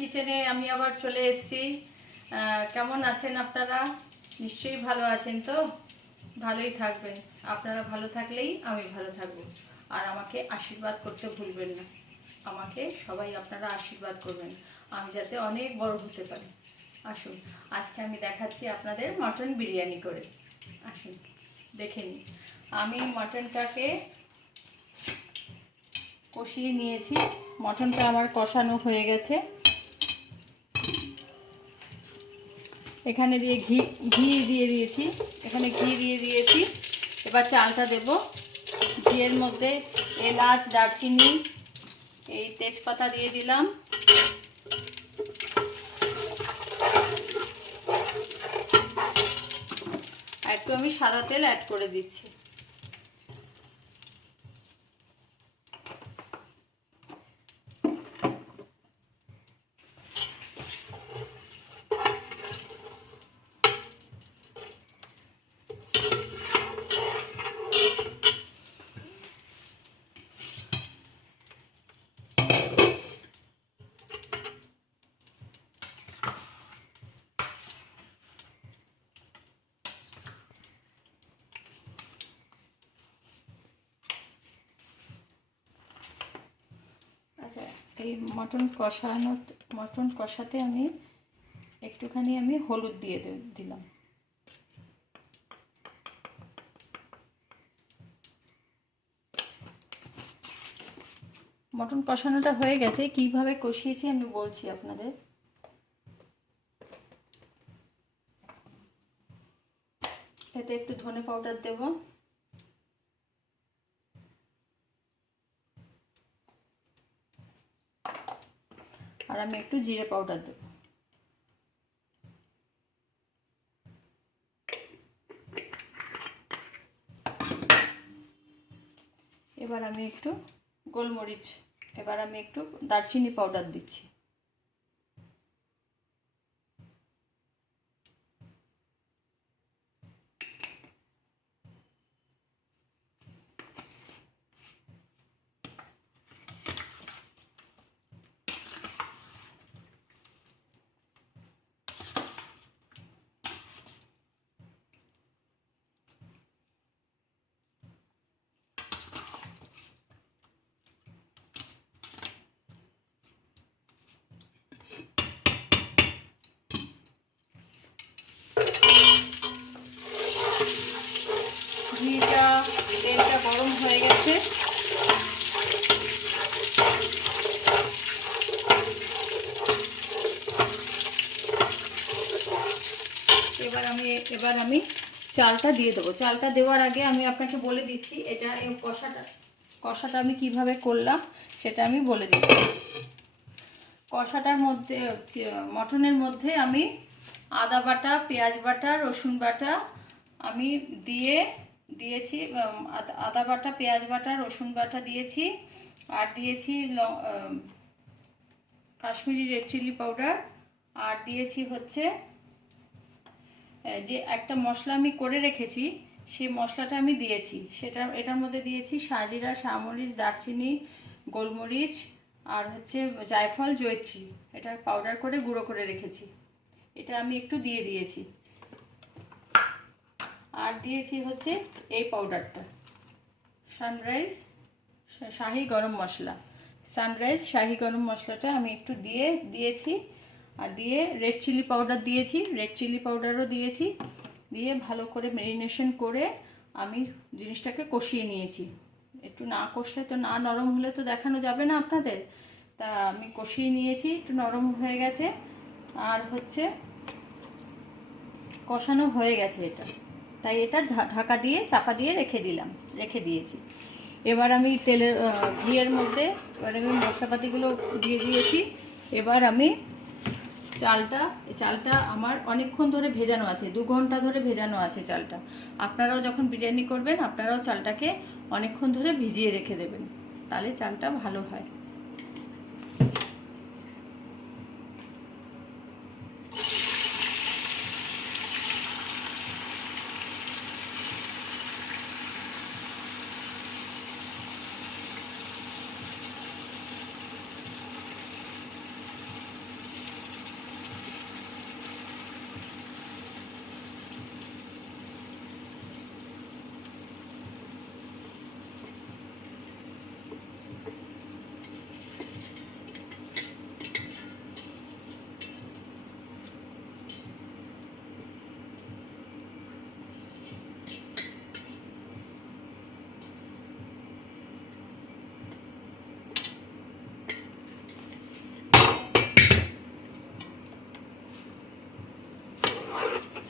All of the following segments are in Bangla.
কিচেনে আমি আবার চলে এসেছি। কেমন আছেন আপনারা? নিশ্চয়ই ভালো আছেন তো? ভালোই থাকবেন। আপনারা ভালো থাকলেই আমি ভালো থাকবো। আর আমাকে আশীর্বাদ করতে ভুলবেন না। আমাকে সবাই আপনারা আশীর্বাদ করবেন, আমি যাতে অনেক বড় হতে পারি। আসুন, আজকে আমি দেখাচ্ছি আপনাদের মটন বিরিয়ানি করে। আসুন দেখে নিন। আমি মটনটাকে কষিয়ে নিয়েছি। মটনটা আমার কষানো হয়ে গেছে। এখানে দিয়ে ঘি দিয়ে দিয়েছি। এখানে ঘি দিয়ে দিয়েছি। এবার চালটা দেব। ঘিয়ের মধ্যে এলাচ, দারচিনি, এই তেজপাতা দিয়ে দিলাম। আর একটু আমি সাদা তেল অ্যাড করে দিচ্ছি। আচ্ছা, এই মটন কষাতে আমি একটুখানি হলুদ দিয়ে দিলাম। মটন কষানোটা হয়ে গেছে। কিভাবে কষিয়েছি আমি বলছি আপনাদের। এতে একটু ধনে পাউডার দেব। আর আমি একটু জিরে পাউডার দেব। এবার আমি একটু গোলমরিচ, এবার আমি একটু দারচিনি পাউডার দিচ্ছি। তেলটা গরম হয়ে গেছে। এবার আমি চালটা দিয়ে দেবো। চালটা দেওয়ার আগে আমি আপনাকে বলে দিচ্ছি, এই কষাটা আমি কিভাবে করলাম সেটা আমি বলে দিচ্ছি। কষাটার মধ্যে মটনের মধ্যে আমি আদা বাটা, পেঁয়াজ বাটা, রসুন বাটা আমি দিয়েছি। আদা বাটা, পেঁয়াজ বাটা, রসুন বাটা দিয়েছি। আর দিয়েছি কাশ্মীরি রেড চিলি পাউডার। আর দিয়েছি হচ্ছে যে একটা মশলা আমি করে রেখেছি, সেই মশলাটা আমি দিয়েছি। এটার মধ্যে দিয়েছি সাজিরা, সামরিচ, দারচিনি, গোলমরিচ আর হচ্ছে জায়ফল, জয়ত্রী। এটা পাউডার করে গুঁড়ো করে রেখেছি। এটা আমি একটু দিয়ে দিয়েছি। আর দিয়েছি হচ্ছে এই পাউডারটা, সানরাইজ শাহি গরম মশলা। সানরাইজ শাহি গরম মশলাটা আমি একটু দিয়েছি। আর দিয়ে রেড চিলি পাউডার দিয়েছি, রেড চিলি পাউডারও দিয়েছি। দিয়ে ভালো করে ম্যারিনেশন করে আমি জিনিসটাকে কষিয়ে নিয়েছি। একটু না কষলে তো, না নরম হলে তো দেখানো যাবে না আপনাদের। তা আমি কষিয়ে নিয়েছি, একটু নরম হয়ে গেছে। আর হচ্ছে কষানো হয়ে গেছে এটা, তাই এটা ঢাকা দিয়ে চাপা দিয়ে রেখে দিয়েছি। এবার আমি ঘিয়ের মধ্যে আমি মশলাপাতিগুলো দিয়ে দিয়েছি। এবার আমি চালটা আমার অনেকক্ষণ ধরে ভেজানো আছে, 2 ঘন্টা ধরে ভেজানো আছে চালটা। আপনারাও যখন বিরিয়ানি করবেন আপনারাও চালটাকে অনেকক্ষণ ধরে ভিজিয়ে রেখে দেবেন, তাহলে চালটা ভালো হয়।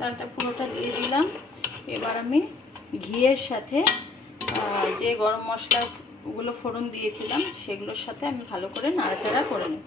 চালটা পুরোটা দিয়ে দিলাম। এবার আমি ঘিয়ের সাথে যে গরম মশলাগুলো ফোড়ন দিয়েছিলাম সেগুলোর সাথে আমি ভালো করে নাড়াচাড়া করে নেব।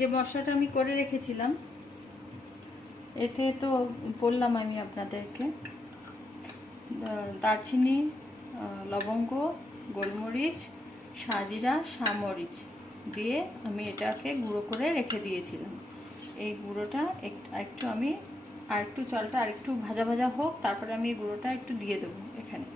যে মশলাটা আমি করে রেখেছিলাম এতে তো বললাম আমি আপনাদেরকে দারচিনি, লবঙ্গ, গোলমরিচ, সাজিরা, সামরিচ দিয়ে আমি এটাকে গুঁড়ো করে রেখে দিয়েছিলাম। এই গুঁড়োটা একটু আমি আরেকটু চালটা আরেকটু ভাজা ভাজা হোক, তারপরে আমি এই গুঁড়োটা একটু দিয়ে দেবো এখানে।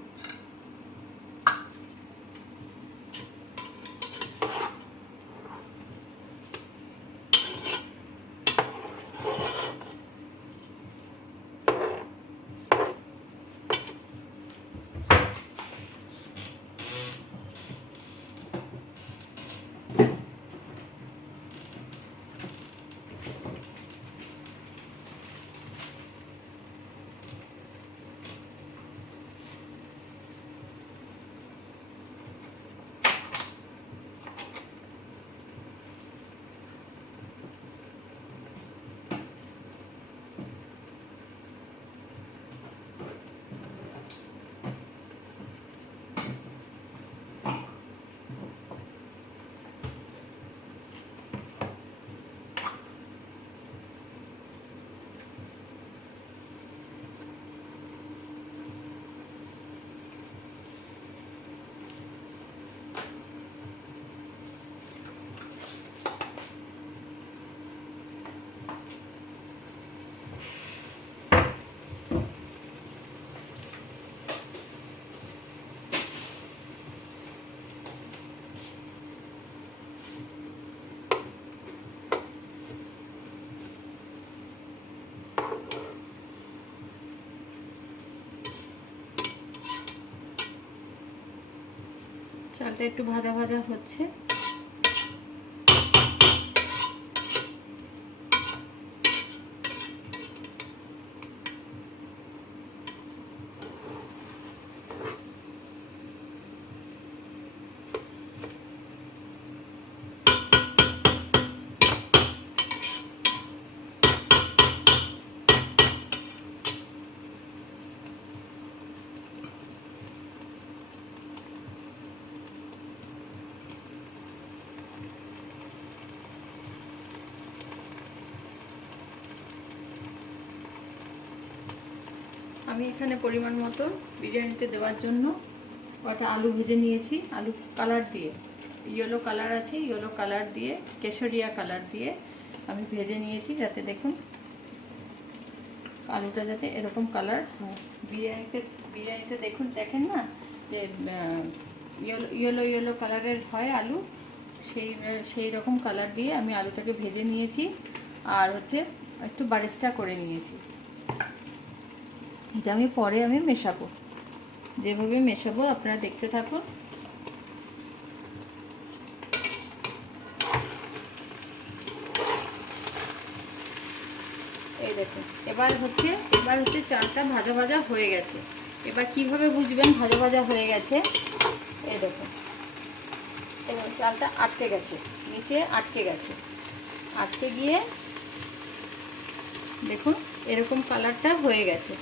চালটা একটু ভাজা ভাজা হচ্ছে। আমি এখানে পরিমাণ মতো বিরিয়ানিতে দেওয়ার জন্য কটা আলু ভেজে নিয়েছি। আলু কালার দিয়ে, ইয়েলো কালার আছে, ইয়েলো কালার দিয়ে, কেশরিয়া কালার দিয়ে আমি ভেজে নিয়েছি, যাতে দেখুন আলুটা যাতে এরকম কালার হয়। বিরিয়ানিতে দেখেন না যে ইয়েলো ইয়েলো কালারের হয় আলু, সেই রকম কালার দিয়ে আমি আলুটাকে ভেজে নিয়েছি। আর হচ্ছে একটু বারিস্টা করে নিয়েছি। এটা আমি পরে মেশাবো, যেভাবে মেশাবো আপনারা দেখতে থাকুন। এই দেখুন, এবার হচ্ছে চালটা ভাজা ভাজা হয়ে গেছে। এবার কিভাবে বুঝবেন ভাজা ভাজা হয়ে গেছে? এই দেখুন, এবার চালটা আটকে গেছে, নিচে আটকে গেছে, আটকে গিয়ে দেখুন এরকম কালারটা হয়ে গেছে।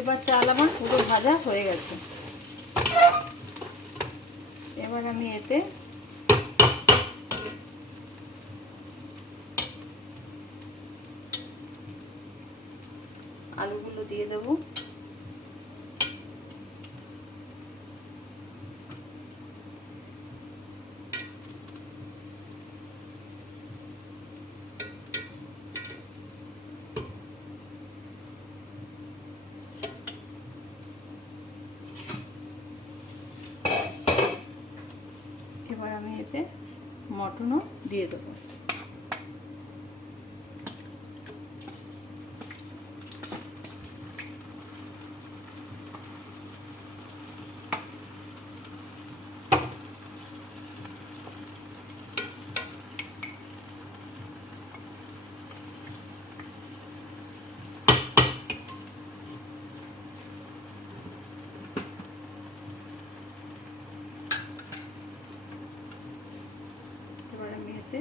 এবার চাল আমার পুরো ভাজা হয়ে গেছে। এবার আমি এতে আলুগুলো দিয়ে দেবো। এবার আমি এতে মটনও দিয়ে দেবো। এবার আমি এতে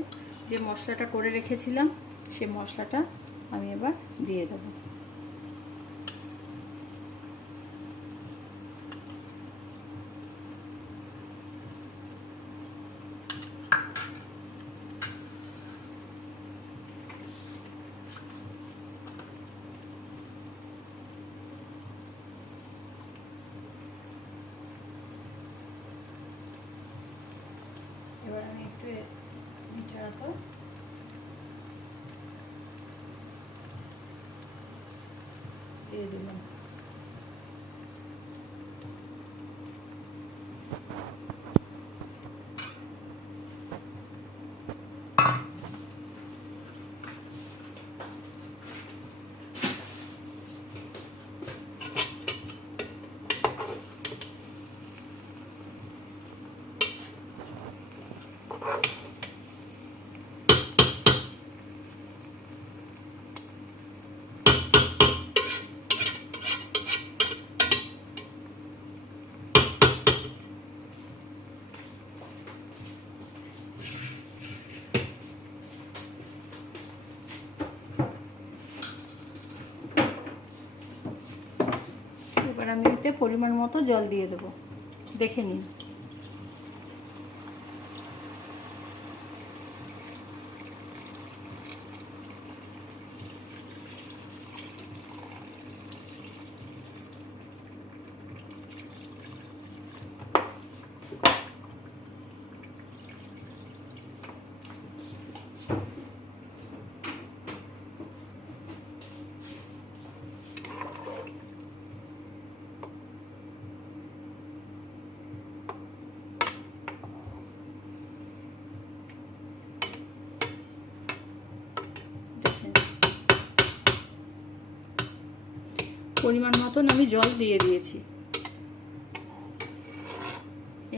যে মশলাটা করে রেখেছিলাম সেই মশলাটা আমি এবার দিয়ে দেবো। এবার আমি একটু মিঠাটা তো দিয়ে দিলাম। এবার আমি এতে পরিমাণ মতো জল দিয়ে দেবো, দেখে নিন। পরিমাণ মতন আমি জল দিয়ে দিয়েছি।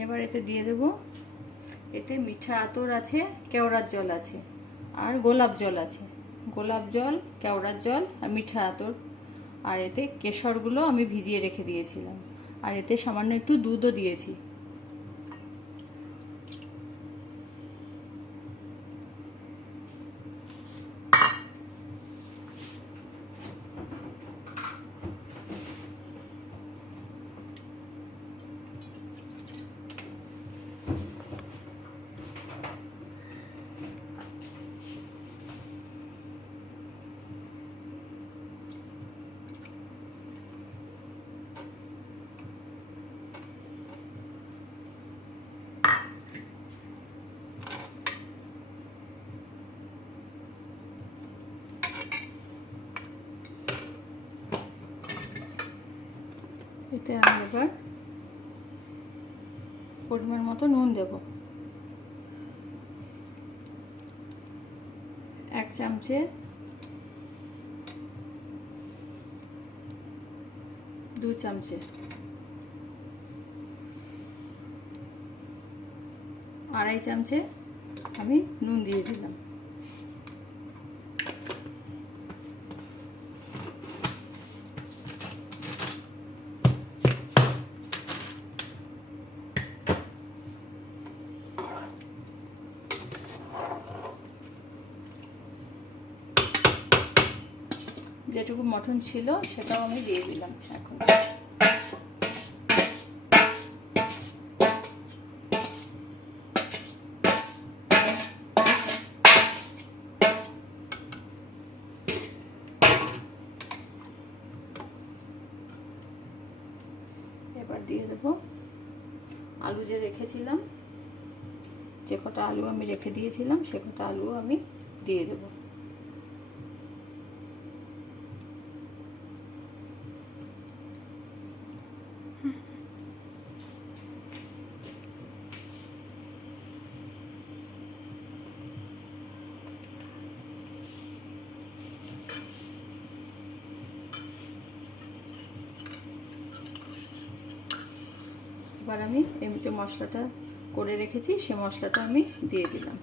এবার এতে দিয়ে দেব, এতে মিঠা আতর আছে, কেওড়ার জল আছে, আর গোলাপ জল আছে। গোলাপ জল, কেওড়ার জল আর মিঠা আতর, আর এতে কেশরগুলো আমি ভিজিয়ে রেখে দিয়েছিলাম, আর এতে সামান্য একটু দুধও দিয়েছি। এতে আমি এবার পরিমাণ মতো নুন দেব। 1 চামচে, 2 চামচে, 2.5 চামচে আমি নুন দিয়ে দিলাম। যেটুকু মটন ছিল সেটাও আমি দিয়ে দিলাম এখন। এবার দিয়ে দেব আলু যে রেখেছিলাম, যে কটা আলু আমি রেখে দিয়েছিলাম সে কটা আলু আমি দিয়ে দেব। এবার আমি এই যে মশলাটা করে রেখেছি সে মশলাটা আমি দিয়ে দিলাম।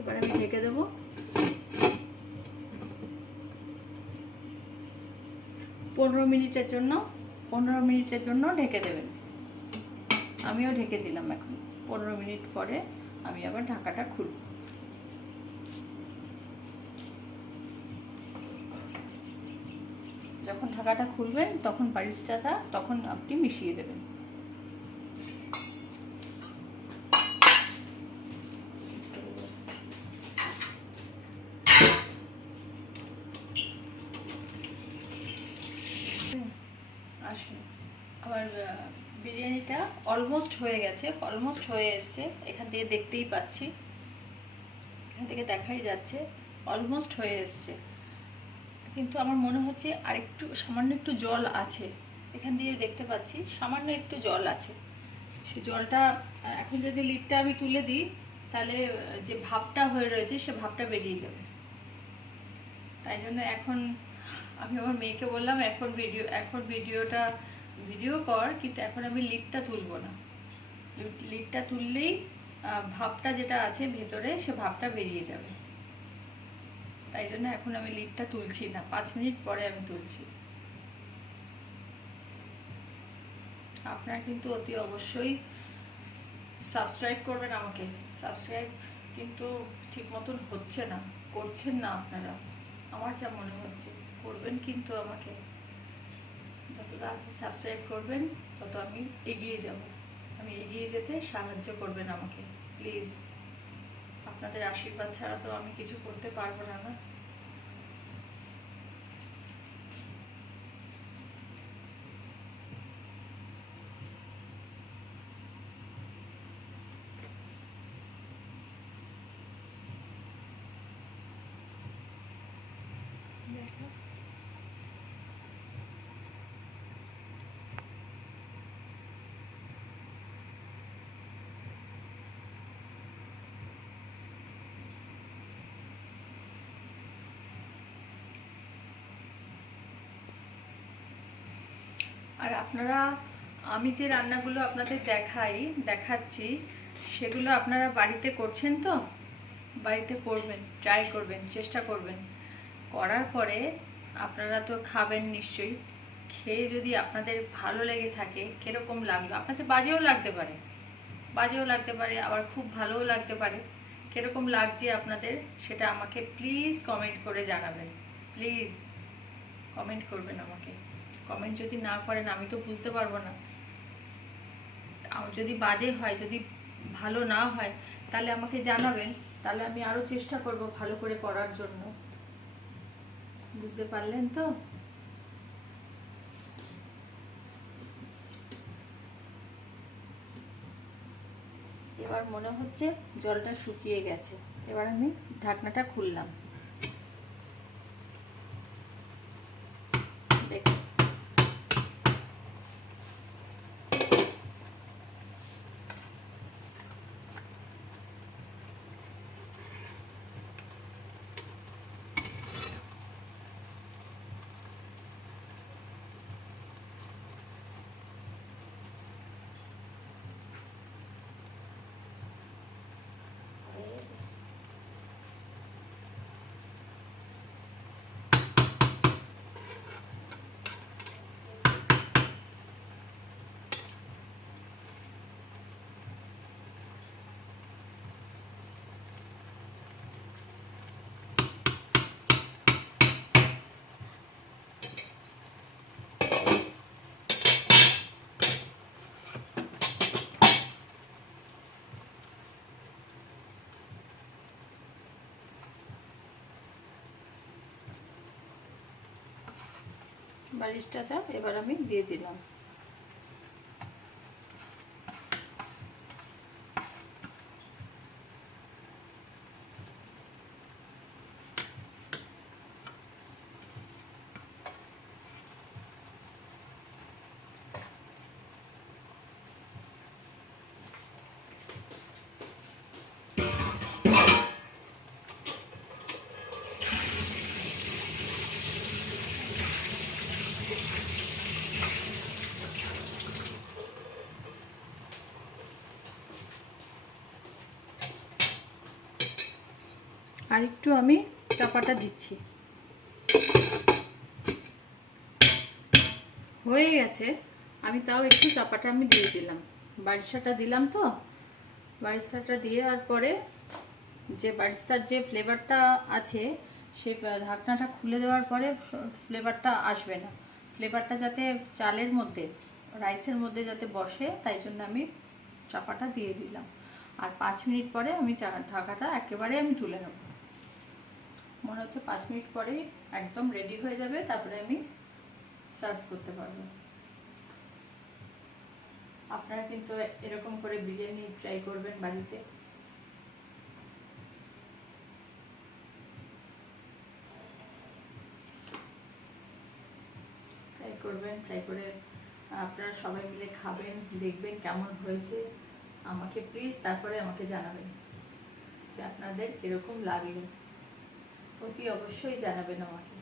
এবার আমি ঢেকে দেবো। 15 মিনিটের জন্য ঢেকে দেবেন। আমিও ঢেকে দিলাম। এখন 15 মিনিট পরে আমি আবার ঢাকাটা খুলব। যখন ঢাকাটা খুলবেন তখন পারিসটা তখন আপনি মিশিয়ে দেবেন। আবার বিরিয়ানিটা অলমোস্ট হয়ে গেছে, অলমোস্ট হয়ে এসছে। এখান থেকে দেখতেই পাচ্ছি, এখান থেকে দেখাই যাচ্ছে অলমোস্ট হয়ে এসছে। কিন্তু আমার মনে হচ্ছে আর একটু সামান্য একটু জল আছে, এখান দিয়ে দেখতে পাচ্ছি সামান্য একটু জল আছে। সে জলটা এখন যদি লিডটা আমি তুলে দিই তাহলে যে ভাপটা হয়ে রয়েছে সে ভাপটা বেরিয়ে যাবে। তাই জন্য এখন আমি আমার মেয়েকে বললাম এখন ভিডিও কর, কিন্তু এখন আমি লিডটা তুলবো না। লিডটা তুললেই ভাপটা যেটা আছে ভেতরে সে ভাপটা বেরিয়ে যাবে। তাই জন্য এখন আমি লিডটা তুলছি না, 5 মিনিট পরে আমি তুলছি। আপনারা কিন্তু অতি অবশ্যই সাবস্ক্রাইব করবেন আমাকে। সাবস্ক্রাইব কিন্তু ঠিক মতন হচ্ছে না, করছেন না আপনারা। আমার যা মনে হচ্ছে করবেন কিন্তু আমাকে। যত তাড়াতাড়ি সাবস্ক্রাইব করবেন তত আমি এগিয়ে যাব। আমি এগিয়ে যেতে সাহায্য করবেন আমাকে প্লিজ। আপনাদের আশীর্বাদ ছাড়া তো আমি কিছু করতে পারবো না। আর আপনারা, আমি যে রান্নাগুলো আপনাদের দেখাচ্ছি, সেগুলো আপনারা বাড়িতে করছেন তো? বাড়িতে করবেন, ট্রাই করবেন, চেষ্টা করবেন। করার পরে আপনারা তো খাবেন নিশ্চয়ই। খেয়ে যদি আপনাদের ভালো লেগে থাকে, কিরকম লাগলো, আপনাদের বাজেও লাগতে পারে, আবার খুব ভালোও লাগতে পারে। কিরকম লাগছে আপনাদের সেটা আমাকে প্লিজ কমেন্ট করে জানাবেন। প্লিজ কমেন্ট করবেন আমাকে। কমেন্ট যদি না করেন আমি তো বুঝতে পারবো না। যদি বাজে হয়, যদি ভালো না হয়, তাহলে আমাকে জানাবেন, তাহলে আমি আরো চেষ্টা করব ভালো করে করার জন্য। বুঝতে পারলেন তো? এবার মনে হচ্ছে জলটা শুকিয়ে গেছে। এবার আমি ঢাকনাটা খুললাম, দেখুন। বারিস্টাটা এবার আমি দিয়ে দিলাম। আর একটু আমি চাপাটা দিচ্ছি। হয়ে গেছে, আমি তাও একটু চাপাটা আমি দিয়ে দিলাম। বারিস্তাটা দিলাম তো, বারিস্তাটা দেওয়ার পরে যে বারিস্তার যে ফ্লেভারটা আছে, সে ঢাকনাটা খুলে দেওয়ার পরে ফ্লেভারটা আসবে না। ফ্লেভারটা যাতে চালের মধ্যে, রাইসের মধ্যে যাতে বসে, তাই জন্য আমি চাপাটা দিয়ে দিলাম। আর 5 মিনিট পরে আমি ঢাকাটা একেবারে আমি তুলে নেব। মনে হচ্ছে 5 মিনিট পরেই একদম রেডি হয়ে যাবে, তারপরে আমি সার্ভ করতে পারবো। আপনারা কিন্তু এরকম করে বিরিয়ানি ট্রাই করবেন বাড়িতে। ট্রাই করে আপনারা সবাই মিলে খাবেন, দেখবেন কেমন হয়েছে। আমাকে প্লিজ তারপরে আমাকে জানাবেন যে আপনাদের কিরকম লাগলো। অতি অবশ্যই জানাবেন আমাকে।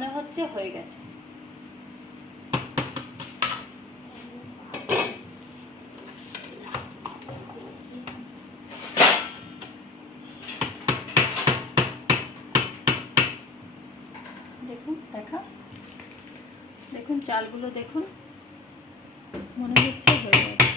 মনে হচ্ছে হয়ে গেছে। দেখুন দেখুন চালগুলো দেখুন, মনে হচ্ছে হয়ে গেছে।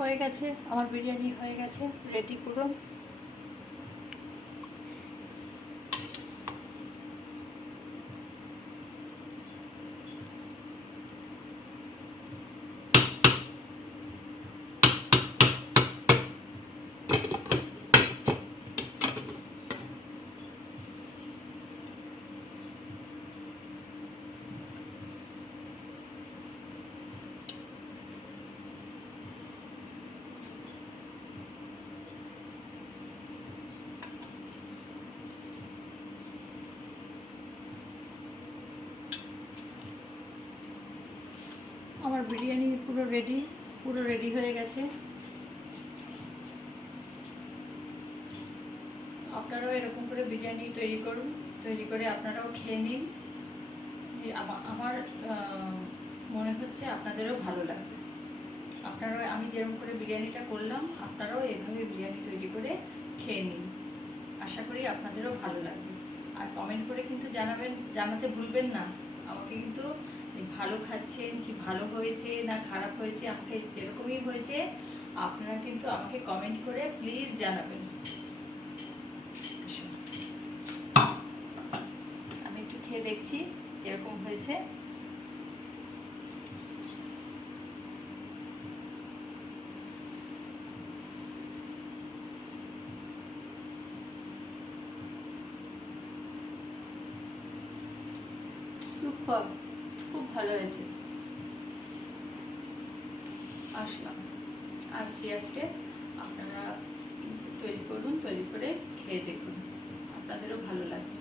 হয়ে গেছে আমার বিরিয়ানি, হয়ে গেছে রেডি পুরো। আমার বিরিয়ানি পুরো রেডি হয়ে গেছে। আপনারাও এরকম করে বিরিয়ানি তৈরি করুন, তৈরি করে আপনারাও খেয়ে নিন। আমার মনে হচ্ছে আপনাদেরও ভালো লাগবে। আপনারাও, আমি যেরকম করে বিরিয়ানিটা করলাম, আপনারাও এভাবে বিরিয়ানি তৈরি করে খেয়ে নিন। আশা করি আপনাদেরও ভালো লাগবে। আর কমেন্ট করে কিন্তু জানাতে ভুলবেন না আমাকে, কিন্তু ভালো খাচ্ছেন কি, ভালো হয়েছে না খারাপ হয়েছে, আমাকে যেরকমই হয়েছে আপনারা কিন্তু আমাকে কমেন্ট করে প্লিজ জানাবেন। আমি একটু খেয়ে দেখছি এরকম হয়েছে। সুপার, খুব ভালো হয়েছে। আসছি আজকে, আপনারা তৈরি করুন, তৈরি করে খেয়ে দেখুন, আপনাদেরও ভালো লাগবে।